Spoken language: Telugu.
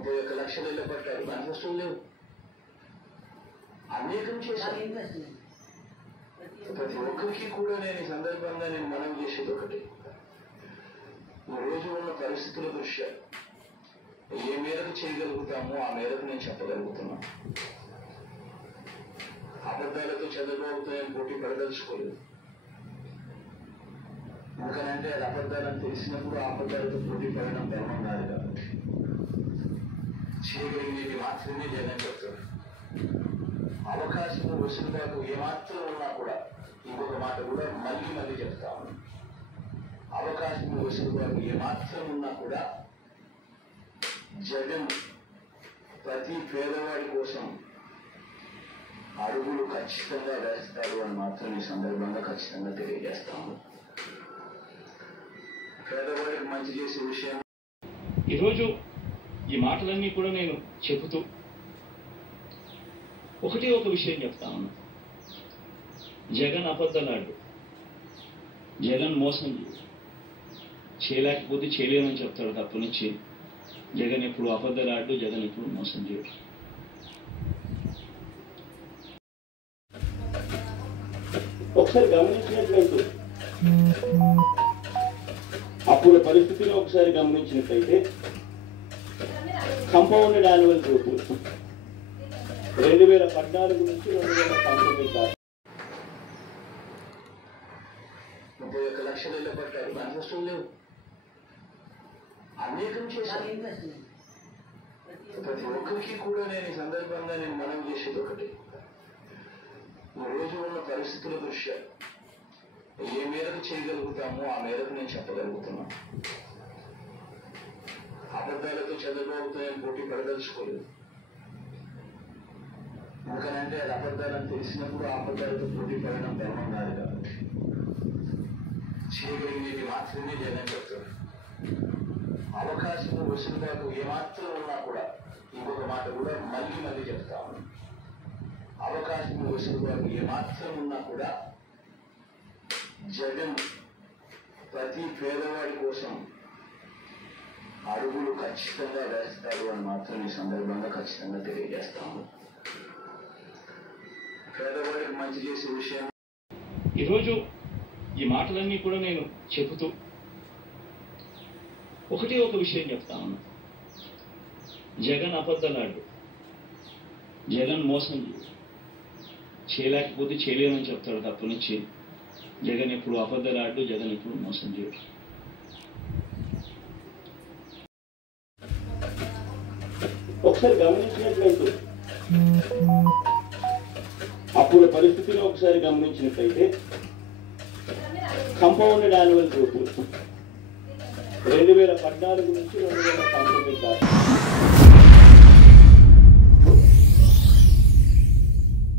31 లక్షల ఇళ్ల పట్టాలు మేనిఫెస్టోలు లేవు. అనేకం చేశాను. ప్రతి ఒక్కరికి కూడా నేను ఈ సందర్భంగా మనం చేసేది ఒకటి, రోజు ఉన్న పరిస్థితుల దృష్ట్యా ఏ మేరకు చేయగలుగుతామో ఆ మేరకు నేను చెప్పగలుగుతున్నాను. అబద్ధాలతో చంద్రబాబుతో నేను పోటీ పడదలుచుకోలేదు. ఎందుకనంటే అది అబద్ధాలని తెలిసినప్పుడు ఆ అబద్ధాలతో పోటీ పడడం ధర్మం కాదు. కాబట్టి చేయగలిగేది మాత్రమే జగన్ చెప్తాడు. అవకాశం వెసులుబాటు ఏమాత్రం ఉన్నా కూడా ఇంకొక మాట కూడా మళ్ళీ చెప్తాను. అవకాశం వెసులుబాటు ఏమాత్రం ఉన్నా కూడా జగన్ ప్రతి పేదవాడి కోసం అడుగులు ఖచ్చితంగా వేస్తాడు అని మాత్రం ఈ సందర్భంగా ఖచ్చితంగా తెలియజేస్తాము. పేదవాడికి మంచి చేసే విషయం ఈరోజు ఈ మాటలన్నీ కూడా నేను చెబుతూ ఒక విషయం చెప్తా ఉన్నా. జగన్ అబద్ధలాడు, జగన్ మోసం చేయలేకపోతే చేయలేమని చెప్తాడు తప్పనిచ్చి జగన్ ఎప్పుడు అబద్ధలాడు, జగన్ ఎప్పుడు మోసం చేయడు. ఒకసారి గమనించినట్లయితే అప్పుడు పరిస్థితిని ఒకసారి గమనించినట్లయితే కంపౌండెడ్ యాన్యువల్ గ్రోత్ 2014 నుంచి 2019 31 లక్షల ఇళ్ల పట్టాలు మేనిఫెస్టోలు లేవు. అనేకం చేశాను. ప్రతి ఒక్కరికి కూడా నేను ఈ సందర్భంగా మనం చేసేది ఒకటి, రోజు ఉన్న పరిస్థితుల దృష్ట్యా ఏ మేరకు చేయగలుగుతామో ఆ మేరకు నేను చెప్పగలుగుతున్నాను. అబద్ధాలతో చంద్రబాబుతో నేను పోటీ పడదలుచుకోలేదు. ఎందుకనంటే అది అబద్ధాలని తెలిసినప్పుడు ఆ అబద్ధాలతో పోటీ పడడం ధర్మం కాదు. కాబట్టి చేయగలిగేది మాత్రమే జగన్ చెప్తాడు. అవకాశం వెసులుబాటు ఏమాత్రం ఉన్నా కూడా ఇంకొక మాట కూడా మళ్ళీ చెప్తాను. అవకాశం వెసులుబాటు ఏమాత్రం ఉన్నా కూడా జగన్ ప్రతి పేదవాడి కోసం అడుగులు ఖచ్చితంగా వేస్తాడు అని మాత్రం ఈ సందర్భంగా ఖచ్చితంగా తెలియజేస్తాము. పేదవాడికి మంచి చేసే విషయం ఈరోజు ఈ మాటలన్నీ కూడా నేను చెబుతూ ఒక విషయం చెప్తా ఉన్నా. జగన్ అబద్ధలాడు, జగన్ మోసం చేయలేకపోతే చేయలేమని చెప్తాడు తప్పనిచ్చి జగన్ ఎప్పుడు అబద్ధలాడు, జగన్ ఎప్పుడు మోసం చేయడు. ఒకసారి గమనించినట్లయితే అప్పుడు పరిస్థితిని ఒకసారి గమనించినట్లయితే కంపౌండెడ్ యాన్యువల్ గ్రోత్ 2014 నుంచి 2019